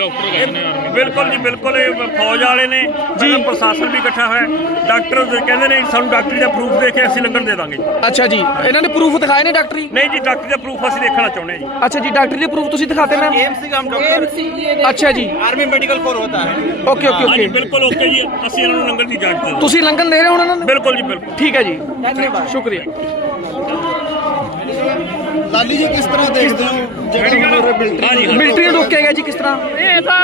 ਨੇ ਆਰਮੀ ਬਿਲਕੁਲ ਜੀ ਬਿਲਕੁਲ ਇਹ ਫੌਜ ਵਾਲੇ ਨੇ ਜੀ ਪ੍ਰਸ਼ਾਸਨ ਵੀ ਇਕੱਠਾ ਹੋਇਆ ਡਾਕਟਰ ਕਹਿੰਦੇ ਨੇ ਸਾਨੂੰ ਡਾਕਟਰੀ ਦਾ ਪ੍ਰੂਫ ਦੇ ਕੇ ਅਸੀਂ ਲੰਗਰ ਦੇ ਦਾਂਗੇ ਅੱਛਾ ਜੀ ਇਹਨਾਂ ਨੇ ਪ੍ਰੂਫ ਦਿਖਾਏ ਨੇ ਡਾਕਟਰੀ ਨਹੀਂ ਜੀ ਡਾਕਟਰੀ ਦਾ ਪ੍ਰੂਫ ਅਸੀਂ ਦੇਖਣਾ ਚਾਹੁੰਦੇ ਹਾਂ ਜੀ ਅੱਛਾ ਜੀ ਡਾਕਟਰੀ ਦੇ ਪ੍ਰੂਫ ਤੁਸੀਂ ਦਿਖਾਤੇ ਮੈਮ एम्स का हम डॉक्टर ਅੱਛਾ ਜੀ आर्मी मेडिकल कोर होता है ਓਕੇ ਓਕੇ ਹਾਂਜੀ ਓਕੇ ਬਿਲਕੁਲ ਓਕੇ ਜੀ ਅਸੀਂ ਇਹਨਾਂ ਨੂੰ ਲੰਗਰ ਦੀ ਜਾਂਚ ਦੇ ਤੁਸੀਂ ਲੰਗਰ ਦੇ ਰਹੇ ਹੋ ਉਹਨਾਂ ਨੂੰ ਬਿਲਕੁਲ ਜੀ ਬਿਲਕੁਲ ਠੀਕ ਹੈ ਜੀ ਸ਼ੁਕਰੀਆ ਲਾਲੀ ਜੀ ਕਿਸ ਤਰ੍ਹਾਂ ਦੇਖਦੇ ਹੋ ਜਿਹੜਾ ਹੁਣ ਮਿਲਟਰੀ ਹਾਂਜੀ ਗਿਆ ਜੀ ਕਿਸ ਤਰ੍ਹਾਂ? ਇਹ ਤਾਂ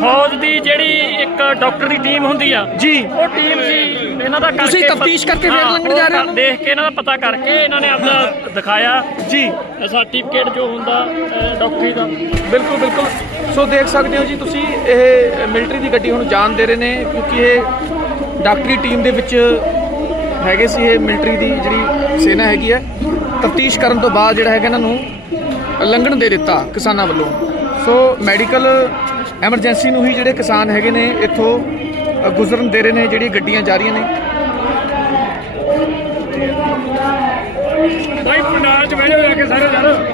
ਫੌਜ ਦੀ ਜਿਹੜੀ ਇੱਕ ਡਾਕਟਰ ਦੀ ਟੀਮ ਹੁੰਦੀ ਆ ਜੀ। ਉਹ ਟੀਮ ਸੀ ਇਹਨਾਂ ਦਾ ਕਰਕੇ ਤੁਸੀਂ ਤਫ਼ਤੀਸ਼ ਕਰਕੇ ਫਿਰ ਹਾਂ, ਲੰਘਣ ਜਾ ਰਹੇ ਹੋ? ਉਹ ਦੇਖ ਕੇ ਇਹਨਾਂ ਦਾ ਪਤਾ ਕਰਕੇ ਇਹਨਾਂ ਨੇ ਆਪਦਾ ਦਿਖਾਇਆ। ਜੀ। ਸਰਟੀਫਿਕੇਟ ਜੋ ਹੁੰਦਾ ਡਾਕਟਰੀ ਦਾ। ਬਿਲਕੁਲ ਬਿਲਕੁਲ। ਸੋ ਦੇਖ ਸਕਦੇ ਹੋ ਜੀ ਤੁਸੀਂ ਇਹ ਮਿਲਟਰੀ ਦੀ ਗੱਡੀ ਹੁਣ ਜਾਣ ਦੇ ਰਹੇ ਨੇ ਕਿਉਂਕਿ ਇਹ ਡਾਕਟਰੀ ਟੀਮ ਦੇ ਵਿੱਚ ਹੈਗੇ ਸੀ ਇਹ ਮਿਲਟਰੀ ਦੀ ਜਿਹੜੀ ਸੇਨਾ ਹੈਗੀ ਹੈ। ਤਫਤੀਸ਼ ਕਰਨ ਤੋਂ ਬਾਅਦ ਜਿਹੜਾ ਹੈਗਾ ਇਹਨਾਂ ਨੂੰ ਲੰਘਣ ਦੇ ਦਿੱਤਾ ਕਿਸਾਨਾਂ ਵੱਲੋਂ। ਸੋ ਮੈਡੀਕਲ ਐਮਰਜੈਂਸੀ ਨੂੰ ਹੀ ਜਿਹੜੇ ਕਿਸਾਨ ਹੈਗੇ ਨੇ ਇੱਥੋਂ ਗੁਜ਼ਰਨ ਦੇ ਰਹੇ ਨੇ ਜਿਹੜੀਆਂ ਗੱਡੀਆਂ ਜਾ ਰਹੀਆਂ ਨੇ। ਬਾਈ, ਪੰਡਾਲ ਚ ਬਹਿ ਜਾ ਕੇ ਸਾਰੇ ਯਾਰ